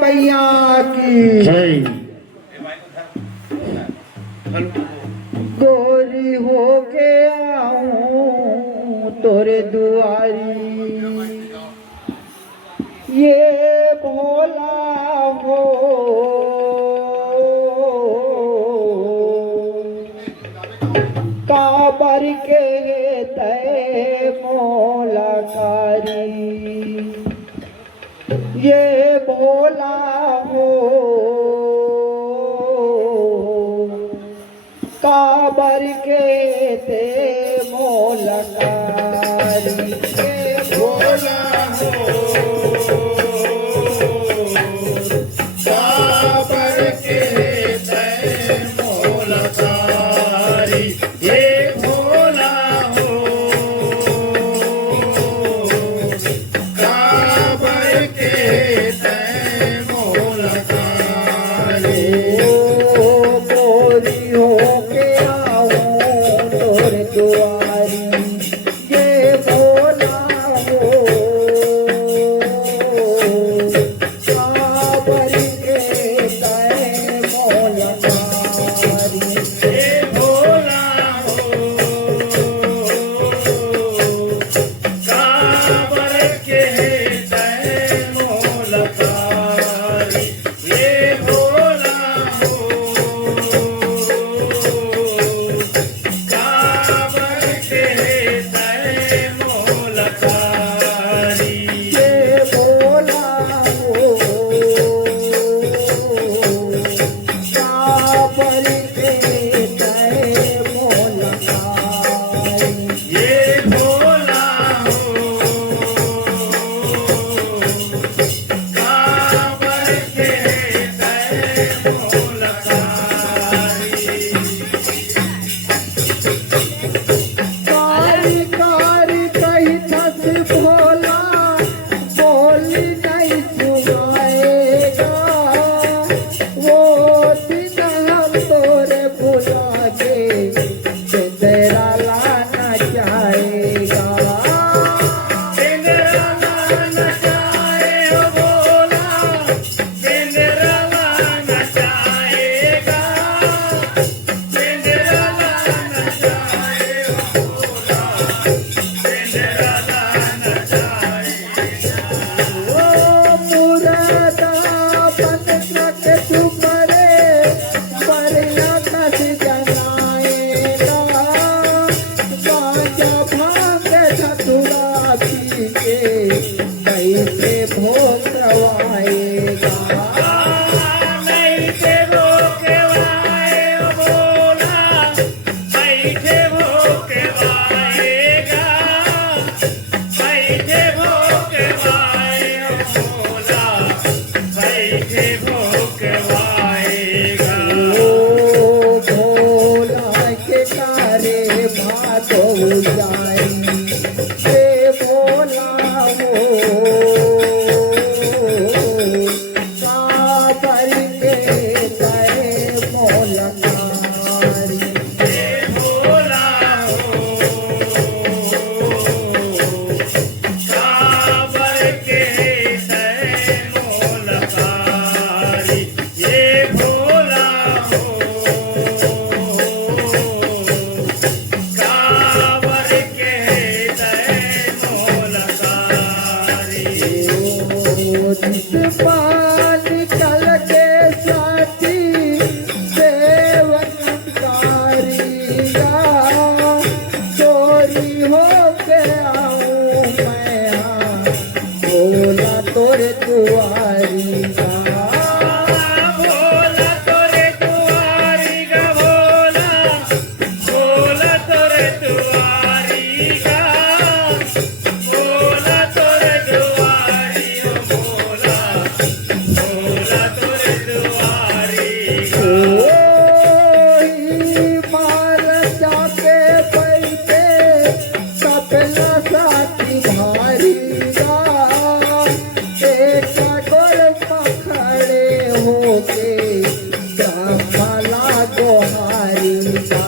भैया की जय। गोरी हो के आऊं तोरे दुआरी, ये भोला हो काबर के तय मोलकारी, ये भोला हो काबर के ते मोलकारी, ये भोला हो काबर के तय मोलकारी, ये भोला हो काबर के तय मोलकारी। गोरी हो के आऊं तोरे दुआरी, ये भोला हो काबर के तय मोलकारी, ये भोला हो काबर के तय मोलकारी, ये भोला हो काबर के तय मोलकारी। ये भोला हो काबर के तय मोलकारी, ये भोला हो काबर के तय मोलकारी। कारी कारी कही थस भोला बोली नहीं सुनाएगा, वो दिन हम तोरे भुला के तेरा लाना चाहेगा, इंद्रा लाना चाहे ओ भोला, इंद्रा लाना चाहेगा, इंद्रा लाना चाहे ओ भोला, इंद्रा लाना चाहेगा। वो मुरादा बन सक तुम्हारे मरना कस जनाएगा, गांजा भांग धतूरा पी के कैसे भोगवाएगा, बैठे भोके वाए ओ भोला, बैठे भोके वाएगा, बैठे भोके वाए ओ भोला, बैठे भोके वाएगा। ओ भोला के कारे भातो जाई, ये भोला हो काबर के तय मोलकारी, ये भोला हो काबर के तय मोलकारी, ये भोला हो काबर के तय मोलकारी। जिस पान कल के साथी सेवकारीगा, चोरी हो के आऊं मैं भोला तोरे दुआरीगा, भोला तोरे दुआरी गा भोला, भोला तोरे दुआरी गा, भोला तोरे दुआरी ओ भोला, भोला तोरे दुआरी गा। ओही मार जाके बैठे सपना साथी भारीगा, एक गोर पखड़े होके ब्रह्मला गोहारीगा,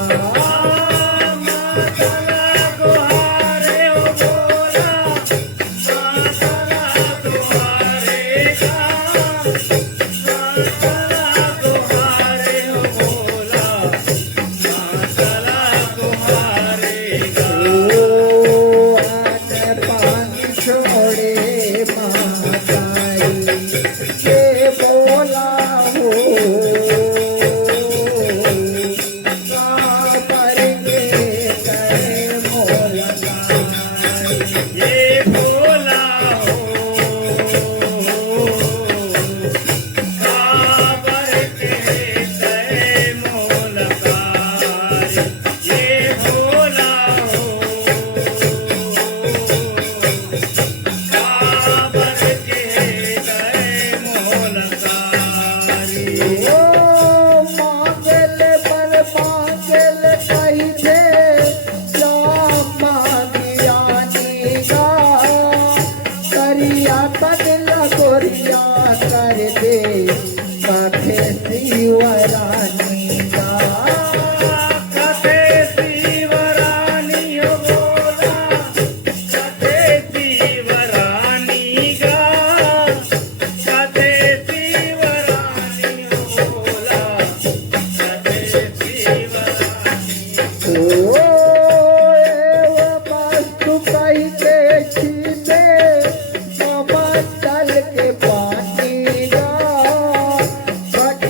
मातला गुहारे ओ भोला, मातला गुहारे गा, ये बोला हो काबर के करे मोलकाई ये भोला हो काबर के तय मोलकारी ये भोला हो काबर के तय मोलकारी ओ मांगल पर मांगल कैसे मांगियानी गा करिया बदला गोरिया कर दे कथे शिवरानी गा कथे शिवरानी हो बोला कथे शिवरानी गा कथे शिवरानी हो बोला कथे शिवरानी ओ वस्तु कैसे छीने कमंडल के पानी गा फक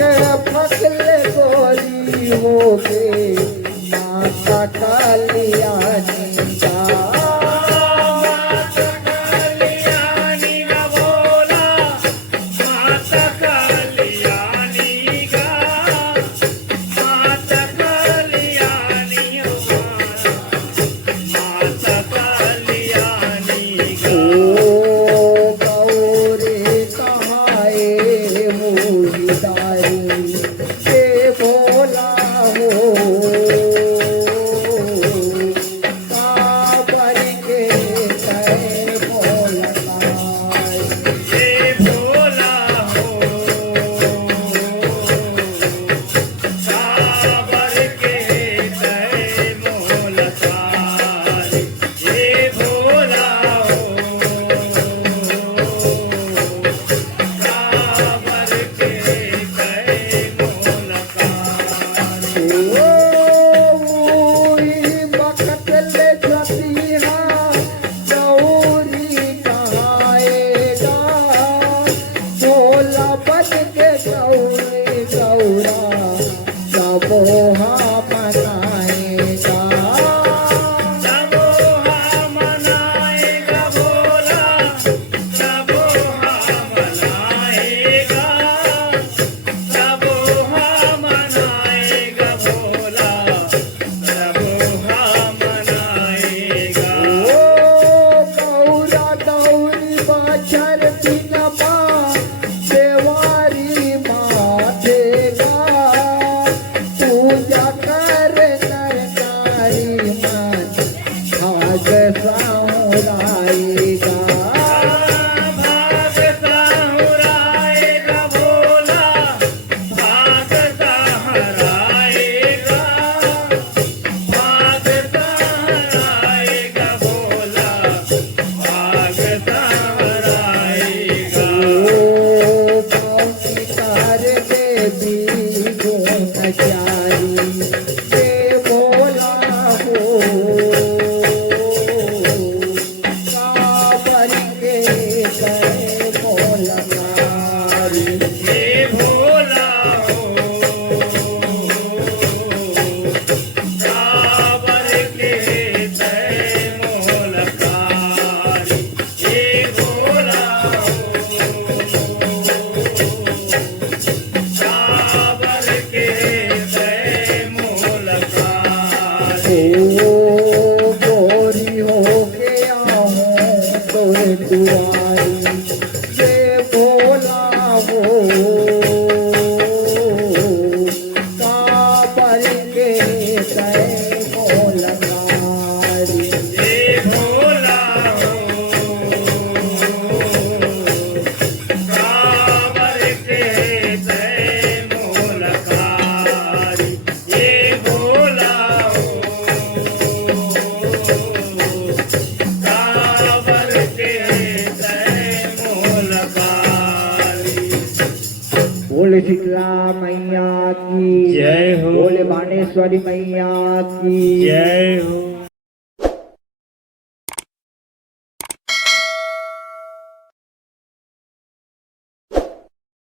फकल गोरी हो गे माता कालियानी गा माता कालियानी गा बोला माता कालियानी गा माता कालियानी हो माता कालियानी ओ गा गौरी कहाए मुहिदारी के बोला हो काबर के करे मोलकाई ये भोला हो काबर के तय मोलकारी ये भोला हो काबर के तय मोलकारी ओ बखत ले जतिहा गौरी कहाएगा भोला बन के गौरी गौरा सबोहा मनाएगा सबोहा मनाएगा भोला सबोहा मनाएगा सबोहा मनाएगा भोला सबोहा मनाएगा ओ गौरा गौरी बचर बिनमा देवारी माथेगा पूजा कर नर नारी मन भाग सामुराएगा भाग सहुराएगा भोला भाग सहराएगा भाग सहराएगा भोला भाग सहराएगा ओ कौनी कर देवी गुणचारी के बोला हो काबर के करे मोलकारी ये भोला हो काबर के तय मोलकारी ये भोला हो काबर के तय मोलकारी ओ गोरी हो गया हूँ तोरे दुआरी ये बोला हो काबर के करे मोलकारी ये भोला हो काबर के तय मोलकारी ये भोला हो काबर के तय मोलकारी बोले शीतला मैया की जय हो। बोले बाणेश्वरी मैया की जय हो